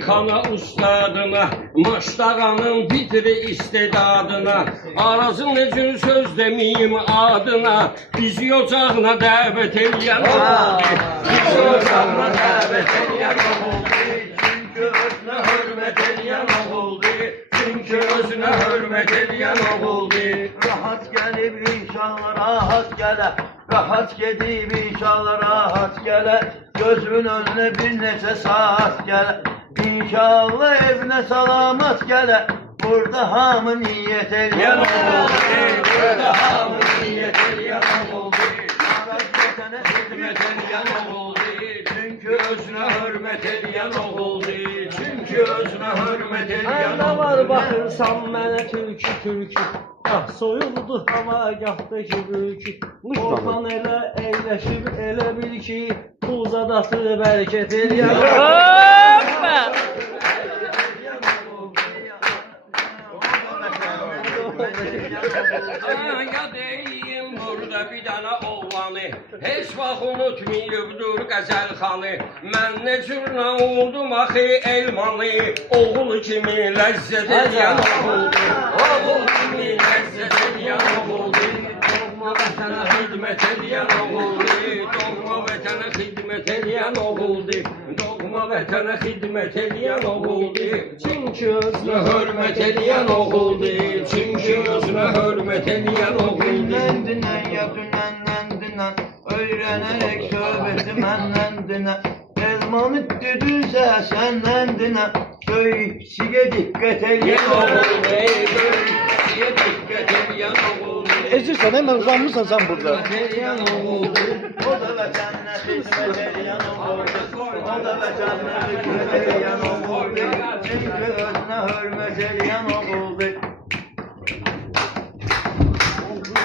Kana ustadına, maştağanın bitri istedadına, arasın üçün söz demeyim adına, bizi ocağına davet eylyan oldu. Bizi ocağına davet eylyan oldu. Çünkü özüne hürmet eylyan oldu. Çünkü özüne hürmet eylyan oldu. Rahat gelip inşallah rahat gele. Rahat gedib inşallah rahat gele. Gözümün önüne bir neçə saat gele. İnşallah evine salamat gele. Burada hamı niyet elyan oldu. Burada hamı niyet elyan oldu. Araz vətənə Hürmet elyan oldu. çünkü Özüne hürmet elyan oldu. Çünkü özüne hürmet elyan Məndə oldu. var baxırsan mənə türkü. Gah soyuldu hava, gah da gülükü. Orman elə əyləşib elə bil ki, uzadatı bərəkət eləyər. Ya deyim burada bir tane oğlanı, heç vaxt unutmayıbdır Qəzəlxanı. Mən ne cürlə oldum axı elmanı, oğul kimi ləzzət edən oldu. Oğul kimi ləzzət edən oldu. Doğma vətənə xidmət edən oldu. Doğma vətənə xidmət edən oldu. Doğma vətənə xidmət edən oldu. Çünki özünə Hürmet edən oldu. Çünki özünə hürmet edən oldu. Gündən dinən ya dünəndən dinən. Öyrənərək söhbəti məndən dinə. Elmanı düdünsə səndən dinə. Böyük kiçiyə diqqət eləyən oldu. Ezirsən, hemen uzanmışsan sen burada. O da vətənə xidmət eləyən oldu. O da vətənə xidmət eləyən oldu. Çünki özünə hörmət eləyən oldu.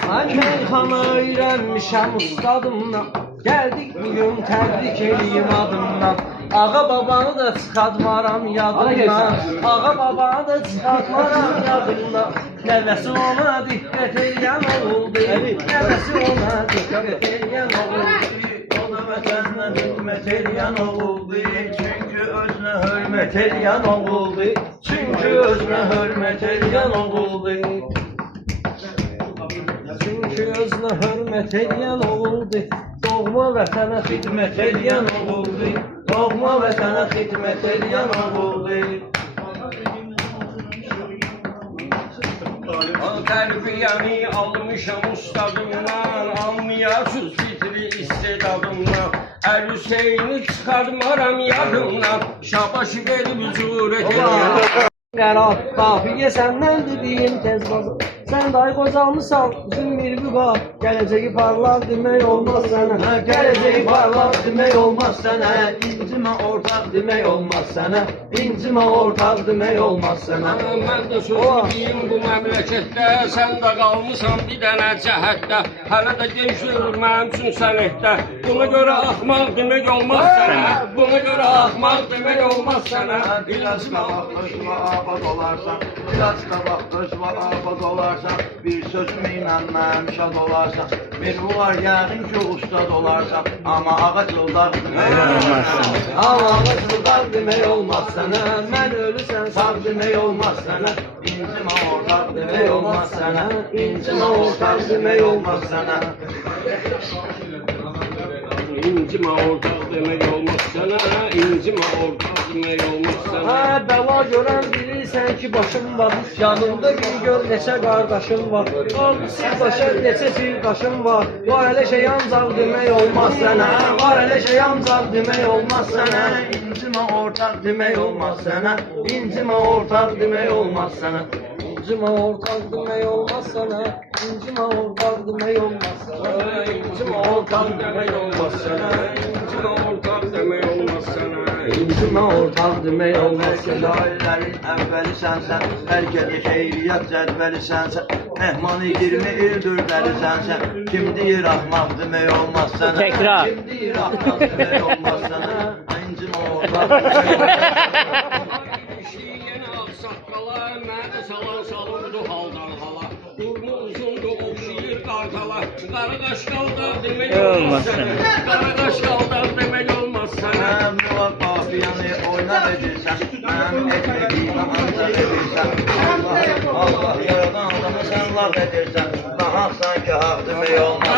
Mən xana öyrənmişəm ustadımdan. Gəldik bugün təbrik eləyim adımdan. Ağa babanı da çıxartmaram yadımdan. Ağa babanı da çıxartmaram yadımdan. Nəvəsi ona diqqət eləyən oldu. Nəvəsi ona diqqət eləyən oldu. O da vətənə xidmət eləyən oldu. Çünki özünə hörmət eləyən oldu. Çünki özünə hörmət eləyən oldu. Çünki özünə hörmət eləyən oldu. Doğma vətənə xidmət eləyən oldu. Doğma vətənə xidmət eləyən oldu. Terbiyeni almışam ustadımdan, anlayasız fitri istedadımdan. El Hüseyin'i çıkarmaram yadımdan, şabaşı verib huzur edən. Qərar, qafiyə səndən dediyim tez bazar. Sən day qocalmışsan, bizim bir vüqa. Gələcəyi parlar demək olmaz sənə. Gələcəyi parlaq demək olmaz sənə. İncimə ortaq demək olmaz sənə. İncimə ortaq demək olmaz sənə. Mən də söz deyim bu məmləkətdə, sən də qalmışsan bir dənə cəhətdə. Hələ də genç olur mənim üçün sənətdə. Buna görə axmaq demək olmaz sənə. Buna görə axmaq demək olmaz sənə. Biraz qabaq özümə abad olarsan. Biraz qabaq özümə abad olarsan. Bir sözümü inanmam şad olarsan. Bir var yəqin ki ustad olarsan. Amma ağacıldar demək olmaz sənə. Amma ağacıldar demək olmaz sənə. Mən ölürsən Sağ demək olmaz sənə. İncimə ortaq demək olmaz sənə. İncimə ortaq demək olmaz sənə. İncimə ortaq demək olmaz sənə. İncimə ortaq demək olmaz sənə. Hə, bəla görən bilirsən ki başım var. Yanımda bir gör neçə qardaşım var. Siz başa neçə firdaşım var. Var elə şey ancaq demək olmaz sənə. Var elə şey ancaq demək olmaz sənə. İncimə ortaq demək olmaz sənə. İncimə ortaq demək olmaz sənə. İncimə ortaq demək olmaz sənə. İncimə ortaq demək olmaz sənə. İncimə ortaq demək olmaz sənə. İncimə ortaq demək olmaz sənə. İncimə ortaq demək olmaz sənə. Şairlərin əvvəli sənsən. Hər gəli xeyriyyat cədvəli sənsən. Mehmanı 20 ildir dəli sənsən. Kim deyir axmaq demək olmaz sənə. Təkrar. Kim deyir axmaq demək olmaz sənə. İncimə ortaq demək olmaz sənə. Yenə ağsaqqala, mənə salan salındı haldan hala. Burnu uzundu, oxşayır qartala. Qara qaşqalda demək olmaz sənə. Qara qaşqalda demək olmaz sənə. Müvaqqaf piyanı oynar edirsən, mənim etmədiyimə ancaq edirsən. Allah yaradan adamı sən laf edirsən, nahaq sanki haq demək olmaz.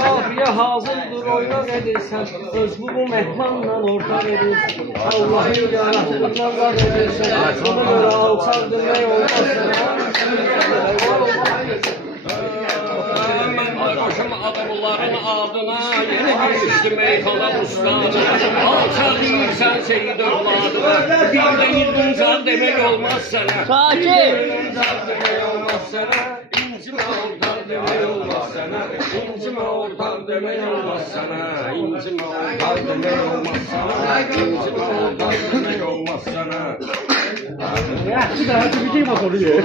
Qafiyə hazırdır, oynaq edirsən, özlü bu mehmanla ortaq edirsən. Allah'ın yaratdığından var edirsən, ona görə alçaq demək olmaz sənə. Mən qoşum adamların adına, yeni girişdi meyxana ustadına. Alçaq deyirsən Seyid övladına, bir də yıldınca demək olmaz sənə. Sakit! Demək olmaz sənə. İncimə ortam demək olmaz sənə. İncimə ortam demək olmaz sənə. İncimə ortam demək olmaz sənə. İncimə ortam demək olmaz sənə. Ya, bir daha bir şey bak oluyor.